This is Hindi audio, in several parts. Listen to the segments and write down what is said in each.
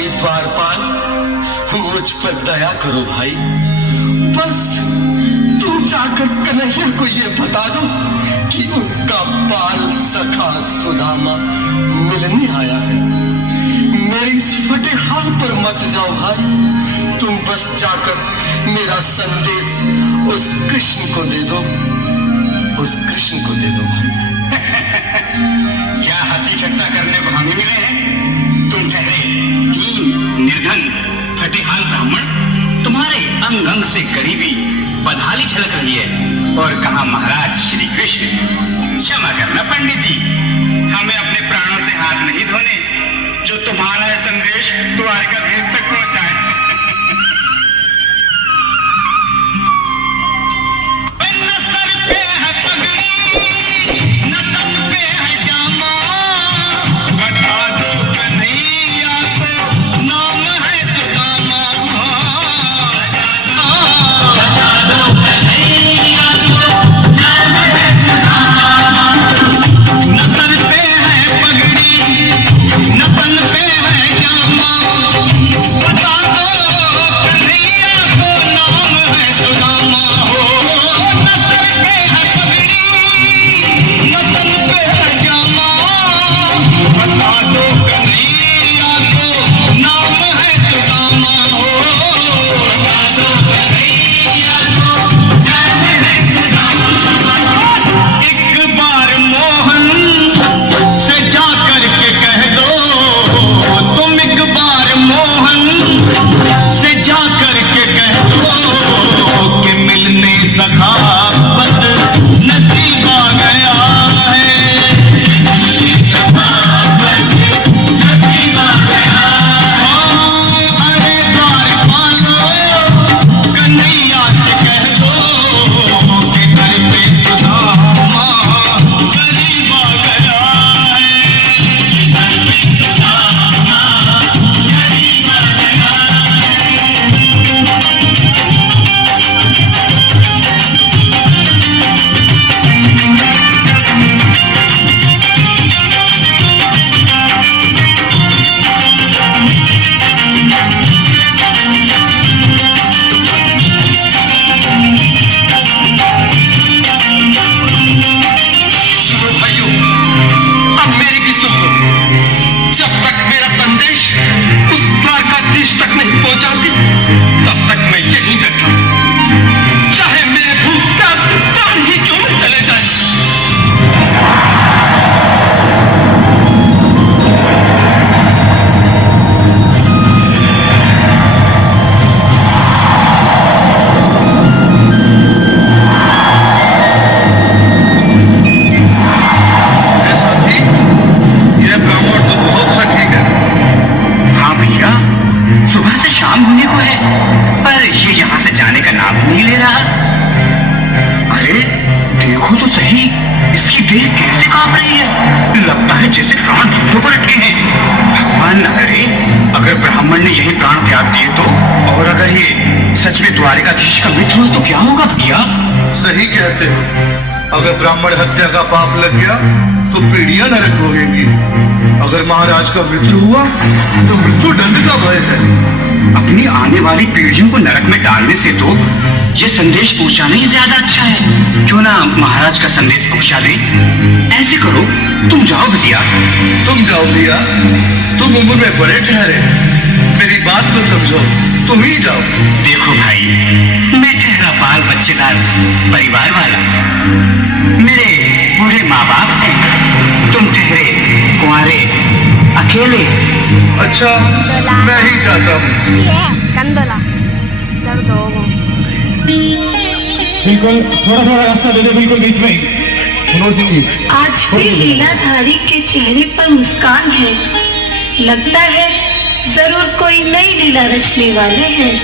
भाई द्वारपाल, मुझ पर दया करो भाई। बस तुम जाकर कन्हैया को ये बता दो कि उनका बाल सखा सुदामा मिलने आया है। मेरे इस फटे हाल पर मत जाओ भाई, तुम बस जाकर मेरा संदेश उस कृष्ण को दे दो, उस कृष्ण को दे दो भाई। क्या हंसी ठट्टा करने को हमें मिले हैं? तुम ठहरे हीन, निर्धन, फटेहाल ब्राह्मण, तुम्हारे अंग अंग से गरीबी बदहाली झलक रही है। और कहा महाराज श्री कृष्ण। क्षमा करना पंडित जी, हमें अपने प्राणों से हाथ नहीं धोने जो तुम्हारा है संदेश द्वारकाधीश तक पहुंचाए। द्वारकाधीश का मित्र हो तो क्या होगा भैया? सही कहते हो। अगर ब्राह्मण हत्या का पाप लग गया तो पीढ़ियां नरक भोगेंगी। अगर महाराज का मित्र हुआ तो मृत्यु दंड का भय है। अपनी आने वाली पीढ़ियों को नरक में डालने से तो ये संदेश पहुंचाना ही ज्यादा अच्छा है। क्यों ना महाराज का संदेश पहुंचा दे? ऐसे करो, तुम जाओ भैया। तुम जाओ भैया, तुम उम्र में बड़े ठहरे, मेरी बात तो समझो, तुम ही जाओ। देखो भाई, मैं ठहरा बाल बच्चेदार परिवार वाला, मेरे बूढ़े माँ बाप हैं, तुम ठहरे कुंवारे अकेले। अच्छा, मैं ही जाता हूँ। बिल्कुल, थोड़ा थोड़ा रास्ता दे दे, बिल्कुल बीच में। आज भी लीलाधारी के चेहरे पर मुस्कान है। लगता है जरूर कोई नई लीला रचने वाले हैं।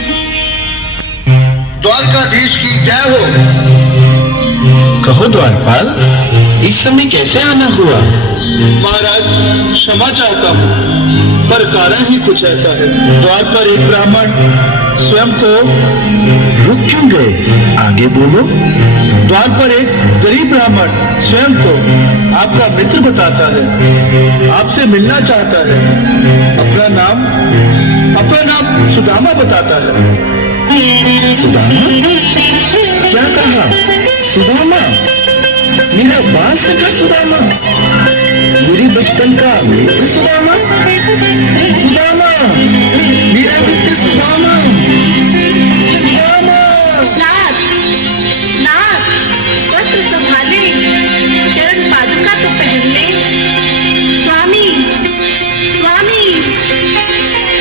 द्वारकाधीश की जय हो। कहो द्वारपाल, इस समय कैसे आना हुआ? महाराज, क्षमा चाहता हूँ, पर कारण ही कुछ ऐसा है। द्वार पर एक ब्राह्मण स्वयं को रुक क्यों गए? आगे बोलो। द्वार पर एक गरीब ब्राह्मण स्वयं को आपका मित्र बताता है, आपसे मिलना चाहता है। अपना नाम सुदामा बताता है। सुदामा? क्या कहा? सुदामा? मेरा बाल सखा सुदामा? मेरे बचपन का मित्र सुदामा? सुदामा, मेरा मित्र सुदामा। सुदामा। नाथ, नाथ, वस्त्र संभाले, चरण पादुका तो पहनले। स्वामी, स्वामी,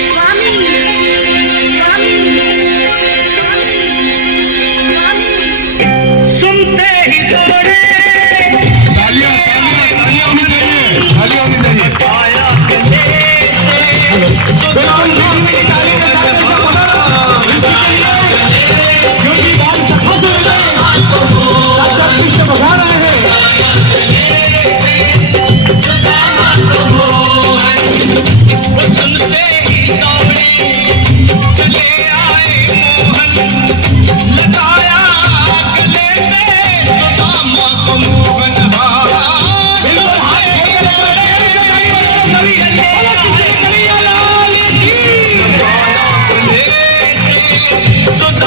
स्वामी, स्वामी, स्वामी। सुनते ही दौड़े तालियां होनी चाहिए। आया गले से क्योंकि बाल सखा से अच्छा कृष्ण बजा रहे हैं। सुनते ही दौड़े चले आए मोहन, लगाया गले से सुदामा को मोहन।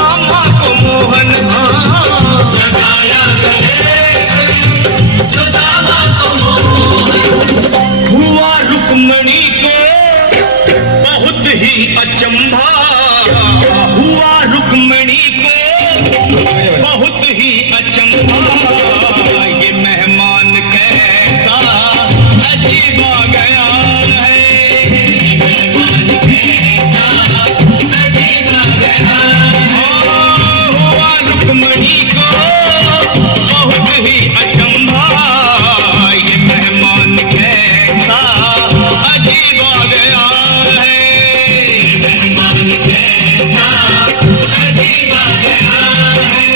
सुदामा को मोहन हुआ रुक्मणी को बहुत ही अचंभा, हुआ रुक्मणी को बहुत ही अचंभा। ये मेहमान कैसा अजीब आ गया है, मेहमान कैसा अजीब आ गया है। हुआ रुक्मणी को बहुत ही अचंभा, ये मेहमान कैसा अजीब आ गया है, मेहमान कैसा अजीब आ गया है।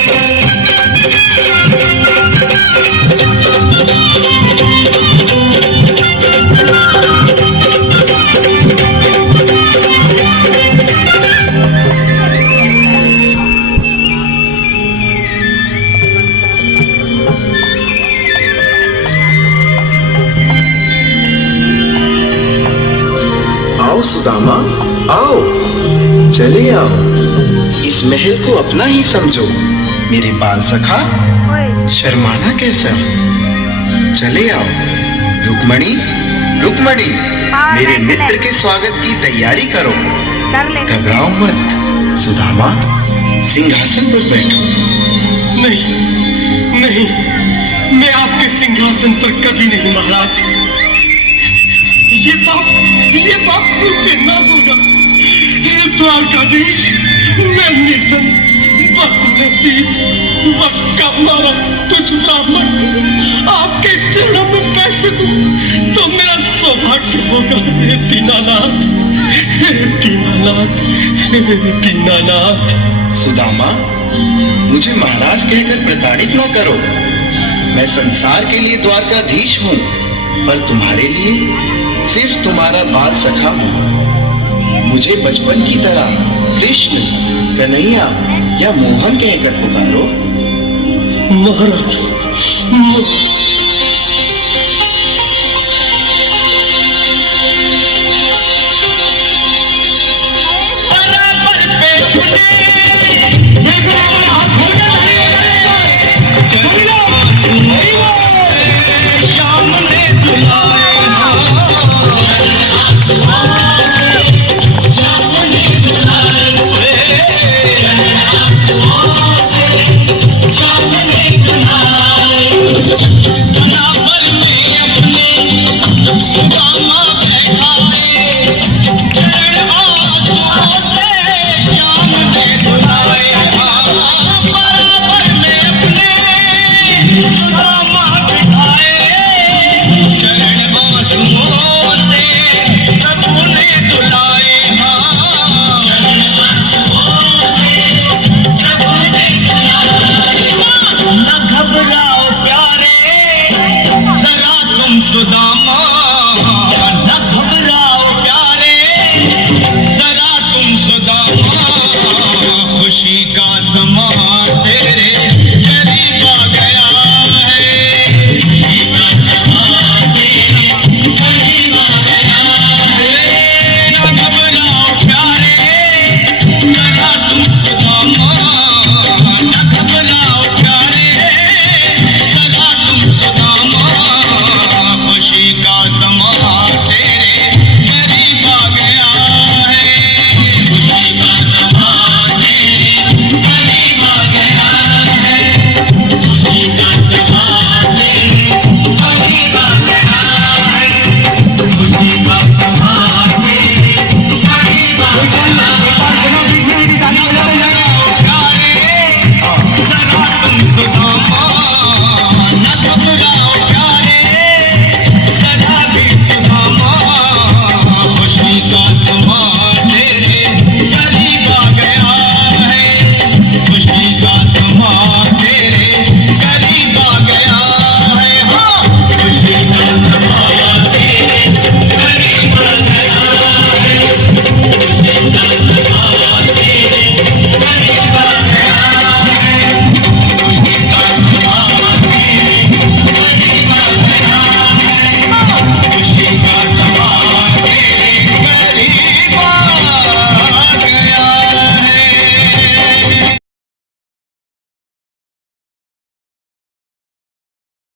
आओ सुदामा, आओ, चले आओ। इस महल को अपना ही समझो। मेरे बाल सखा, शर्माना कैसा? चले आओ। रुक्मणी, रुक्मणी, मेरे मित्र के स्वागत की तैयारी करो। घबराओ मत। सुदामा, सिंहासन पर बैठो। नहीं, नहीं, मैं आपके सिंहासन पर कभी नहीं महाराज। ये पाप मुझसे ना होगा। हे द्वारकाधीश, मैं निर्धन, बदनसीब, मक्का मारा तुझ ब्राह्मण आपके चरणों में बैठ सकूं तो मेरा सौभाग्य होगा। हे दीनानाथ, हे दीनानाथ, हे दीनानाथ। सुदामा, मुझे महाराज कहकर प्रताड़ित न करो। मैं संसार के लिए द्वारकाधीश हूँ, पर तुम्हारे लिए सिर्फ तुम्हारा बाल सखा हूँ। मुझे बचपन की तरह कृष्ण, कन्हैया या मोहन कहकर पुकारो। महाराज, बराबर पे